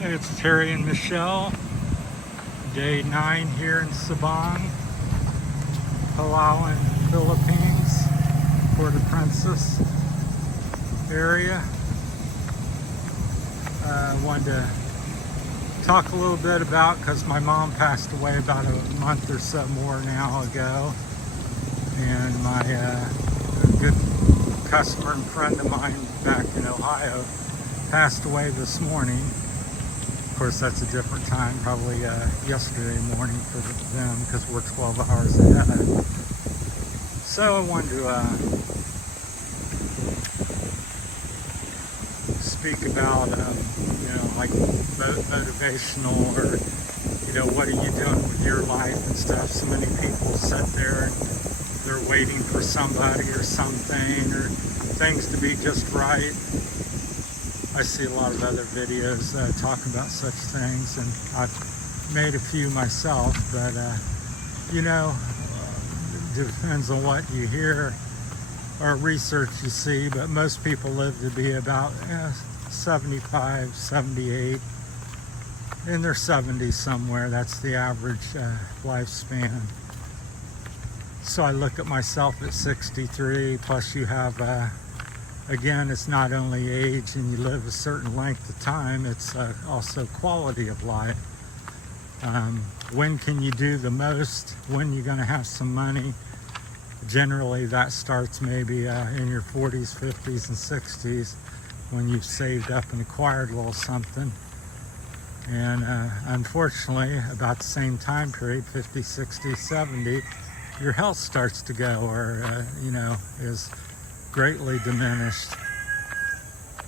Hey, it's Terry and Michelle. Day 9 here in Sabang, Palawan, Philippines, Puerto Princesa area. I wanted to talk a little bit about, because my mom passed away about a month or so more now ago, and my good customer and friend of mine back in Ohio passed away this morning. Of course, that's a different time, probably yesterday morning for them, because we're 12 hours ahead. So I wanted to speak about, like motivational, or, what are you doing with your life and stuff. So many people sit there and they're waiting for somebody or something, or things to be just right. I see a lot of other videos talking about such things, and I've made a few myself, but it depends on what you hear or research you see, but most people live to be about 75, 78, in their 70s somewhere. That's the average lifespan. So I look at myself at 63, plus you have again, it's not only age and you live a certain length of time, it's also quality of life. When can you do the most? When you're going to have some money? Generally, that starts maybe in your 40s, 50s, and 60s, when you've saved up and acquired a little something. And unfortunately, about the same time period, 50, 60, 70, your health starts to go, or, is greatly diminished.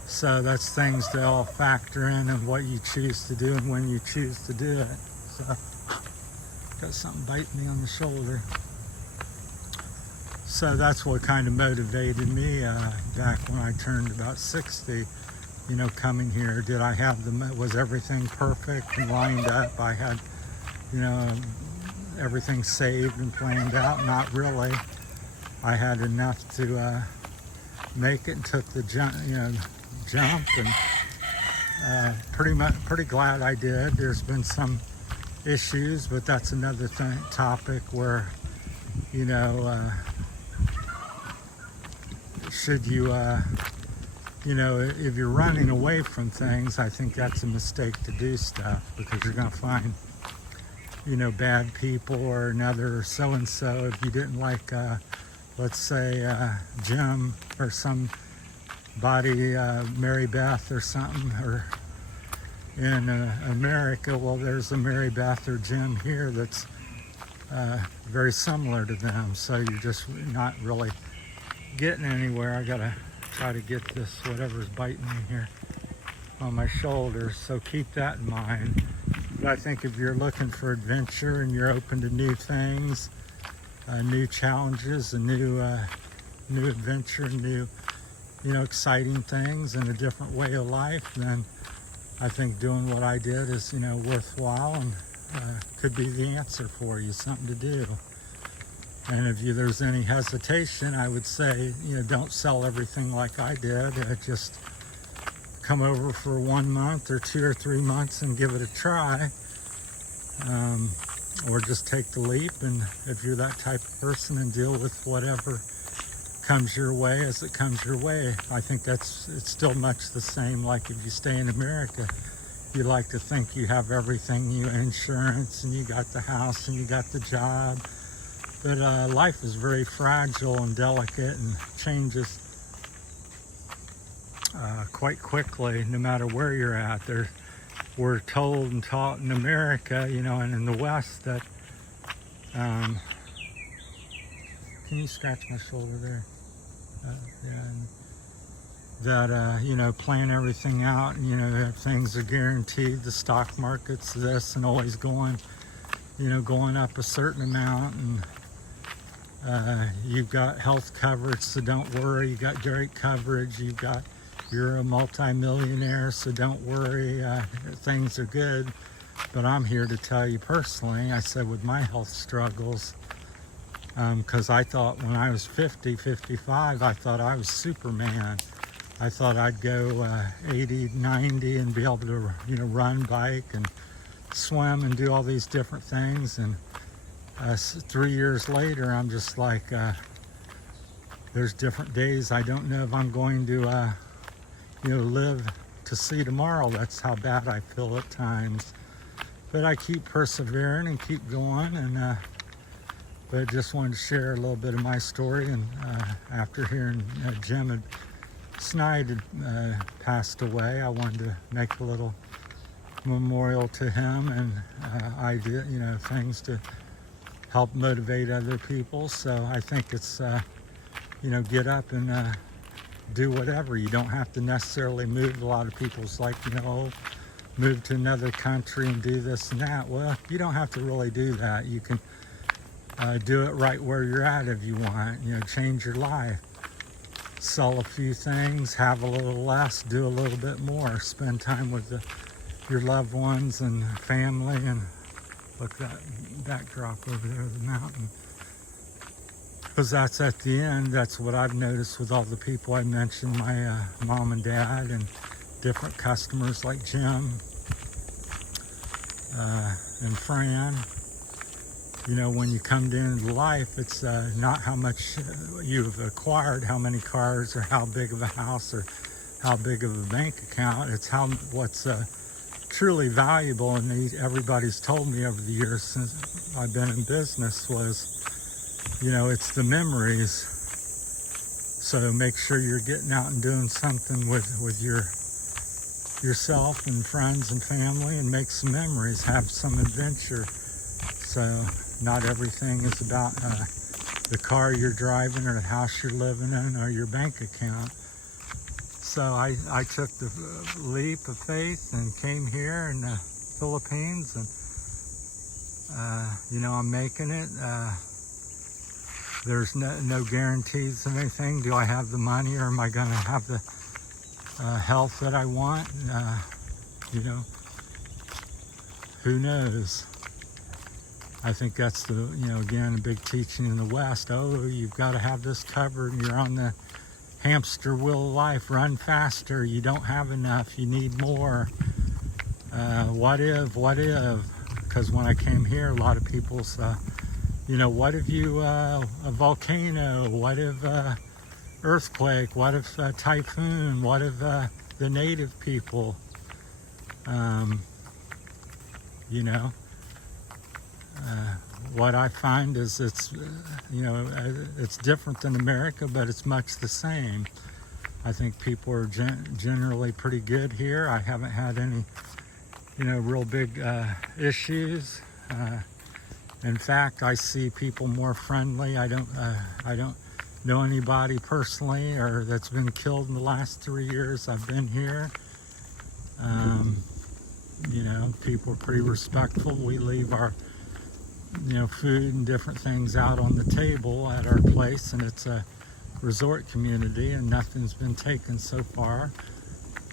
So that's things to all factor in, and what you choose to do and when you choose to do it. So got something biting me on the shoulder. So that's what kind of motivated me back when I turned about 60, coming here. Did I have was everything perfect and lined up? I had, everything saved and planned out? Not really. I had enough to make it, and took the jump, and pretty glad I did. There's been some issues, but that's another topic where, should you, if you're running away from things, I think that's a mistake to do stuff, because you're going to find, bad people, or another so-and-so. If you didn't like, let's say, Jim or somebody, Mary Beth or something, or in America, well, there's a Mary Beth or Jim here that's very similar to them. So you're just not really getting anywhere. I gotta try to get this, whatever's biting me here on my shoulder, so keep that in mind. But I think if you're looking for adventure and you're open to new things, new challenges, a new adventure, new, exciting things, and a different way of life, then I think doing what I did is, worthwhile, and could be the answer for you, something to do. And if there's any hesitation, I would say, don't sell everything like I did. Just come over for 1 month or 2 or 3 months and give it a try. Or just take the leap, and if you're that type of person, and deal with whatever comes your way as it comes your way. I think it's still much the same like if you stay in America. You like to think you have everything, insurance, and you got the house, and you got the job. But life is very fragile and delicate, and changes quite quickly, no matter where you're at. We're told and taught in America, and in the West, that, can you scratch my shoulder there? That, plan everything out, and, things are guaranteed. The stock market's this, and always going up a certain amount, and you've got health coverage, so don't worry. You got great coverage. You're a multi-millionaire, so don't worry, things are good. But I'm here to tell you personally, I said, with my health struggles, because I thought when I was 50, 55, I thought I was Superman. I thought I'd go 80, 90 and be able to, run, bike, and swim and do all these different things. And 3 years later, I'm just like, there's different days I don't know if I'm going to, live to see tomorrow. That's how bad I feel at times. But I keep persevering and keep going. And but just wanted to share a little bit of my story. And after hearing Jim had Snide had passed away, I wanted to make a little memorial to him, and I did, things to help motivate other people. So I think it's, get up and do whatever. You don't have to necessarily move. A lot of people's like, move to another country and do this and that. Well, you don't have to really do that. You can do it right where you're at if you want. Change your life. Sell a few things, have a little less, do a little bit more, spend time with your loved ones and family. And look at that backdrop over there, the mountain. Because that's at the end, that's what I've noticed with all the people I mentioned, my mom and dad and different customers like Jim and Fran. When you come into life, it's not how much you've acquired, how many cars, or how big of a house, or how big of a bank account. It's what's truly valuable. And everybody's told me over the years since I've been in business was, it's the memories. So make sure you're getting out and doing something with yourself and friends and family, and make some memories, have some adventure. So not everything is about the car you're driving or the house you're living in or your bank account. So I took the leap of faith and came here in the Philippines, and I'm making it. There's no guarantees of anything. Do I have the money, or am I going to have the health that I want? Who knows? I think that's again, a big teaching in the West. Oh, you've got to have this covered, and you're on the hamster wheel of life. Run faster. You don't have enough. You need more. What if? Because when I came here, a lot of people say, what if a volcano? What if earthquake? What if a typhoon? What if the native people? What I find is it's different than America, but it's much the same. I think people are generally pretty good here. I haven't had any, real big issues. In fact, I see people more friendly. I don't know anybody personally or that's been killed in the last 3 years I've been here. People are pretty respectful. We leave our food and different things out on the table at our place, and it's a resort community, and nothing's been taken so far.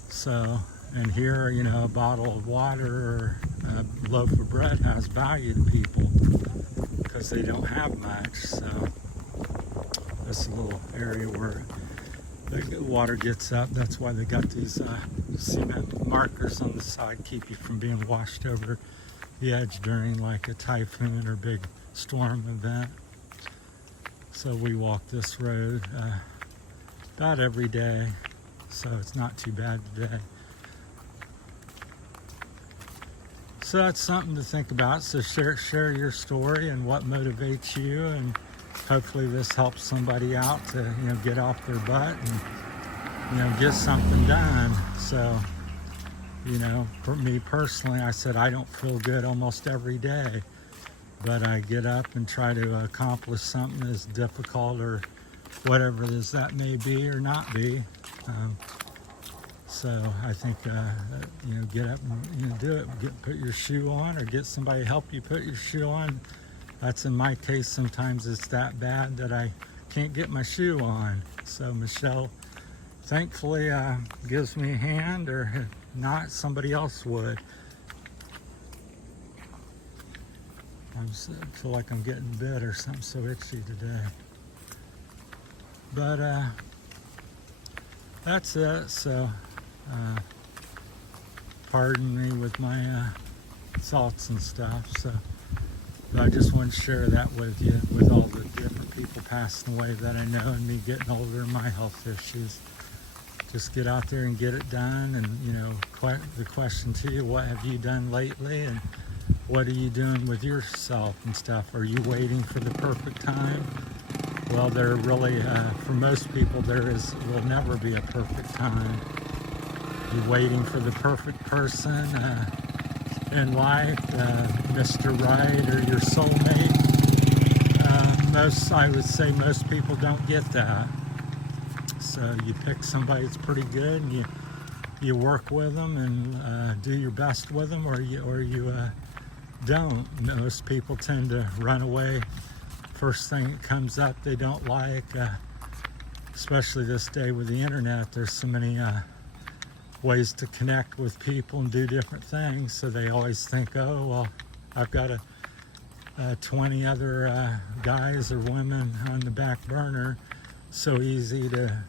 So, and here, a bottle of water or a loaf of bread has value to people because they don't have much. So, this little area where the water gets up, that's why they got these cement markers on the side, keep you from being washed over the edge during like a typhoon or big storm event. So we walk this road about every day, so it's not too bad today. So that's something to think about. So share your story and what motivates you, and hopefully this helps somebody out to get off their butt and get something done. So for me personally, I said I don't feel good almost every day, but I get up and try to accomplish something as difficult or whatever it is that may be or not be. So I think get up and do it. Put your shoe on, or get somebody to help you put your shoe on. That's in my case. Sometimes it's that bad that I can't get my shoe on. So Michelle thankfully gives me a hand, or if not, somebody else would. I feel like I'm getting bit or something so itchy today. But that's it. So pardon me with my thoughts and stuff. So but I just want to share that with you, with all the different people passing away that I know, and me getting older and my health issues. Just get out there and get it done. And you know, the question to you, what have you done lately, and what are you doing with yourself and stuff? Are you waiting for the perfect time? Well, there really, for most people, will never be a perfect time. You're waiting for the perfect person in life, Mr. Right or your soulmate. I would say most people don't get that. So you pick somebody that's pretty good, and you work with them and do your best with them, or you don't. Most people tend to run away first thing that comes up they don't like, especially this day with the internet. There's so many ways to connect with people and do different things, so they always think, oh well, I've got 20 other guys or women on the back burner. So easy to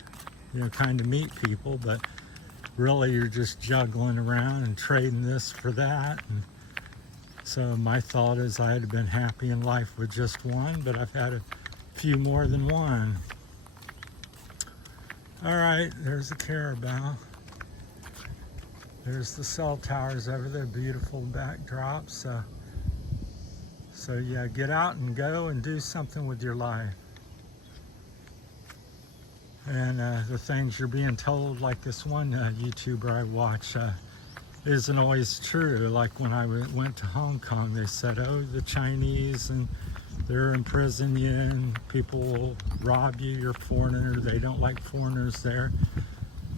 kind of meet people, but really you're just juggling around and trading this for that. And so my thought is I had been happy in life with just one, but I've had a few more than one. All right, there's a Carabao. There's the cell towers over there, beautiful backdrops. So yeah, get out and go and do something with your life. And the things you're being told, like this one YouTuber I watch, isn't always true. Like when I went to Hong Kong, they said, oh, the Chinese, and they're imprison you, and people will rob you, you're a foreigner, they don't like foreigners there.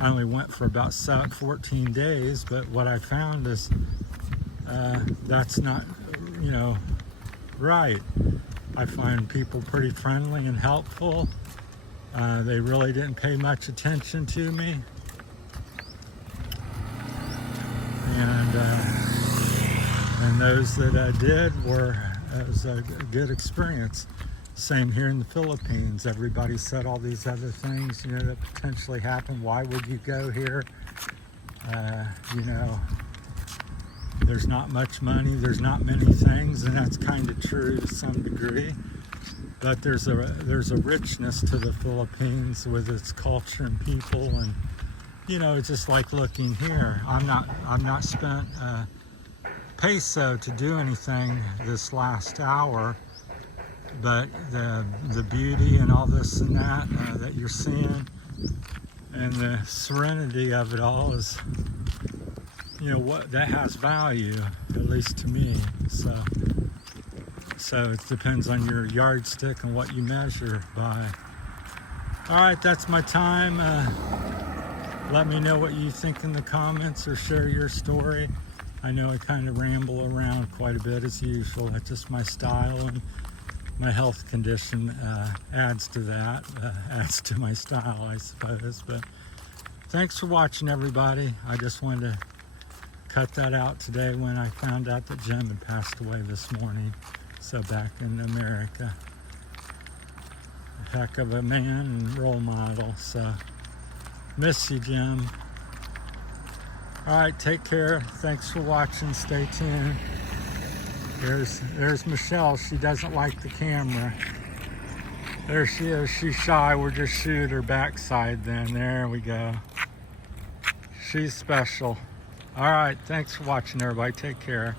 I only went for about 14 days, but what I found is that's not, right. I find people pretty friendly and helpful. They really didn't pay much attention to me. And those that did it was a good experience. Same here in the Philippines. Everybody said all these other things, that potentially happen. Why would you go here? There's not much money, there's not many things, and that's kind of true to some degree. But there's a richness to the Philippines with its culture and people, and it's just like looking here. I'm not spent peso to do anything this last hour, but the beauty and all this and that you're seeing, and the serenity of it all is, what that has value, at least to me. So it depends on your yardstick and what you measure by. All right, that's my time. Let me know what you think in the comments, or share your story. I know I kind of ramble around quite a bit as usual. That's just my style, and my health condition adds to that, adds to my style, I suppose. But thanks for watching, everybody. I just wanted to cut that out today when I found out that Jim had passed away this morning. So back in America. A heck of a man and role model. So miss you, Jim. All right, take care. Thanks for watching. Stay tuned. There's Michelle. She doesn't like the camera. There she is. She's shy. We'll just shoot her backside then. There we go. She's special. All right, thanks for watching, everybody. Take care.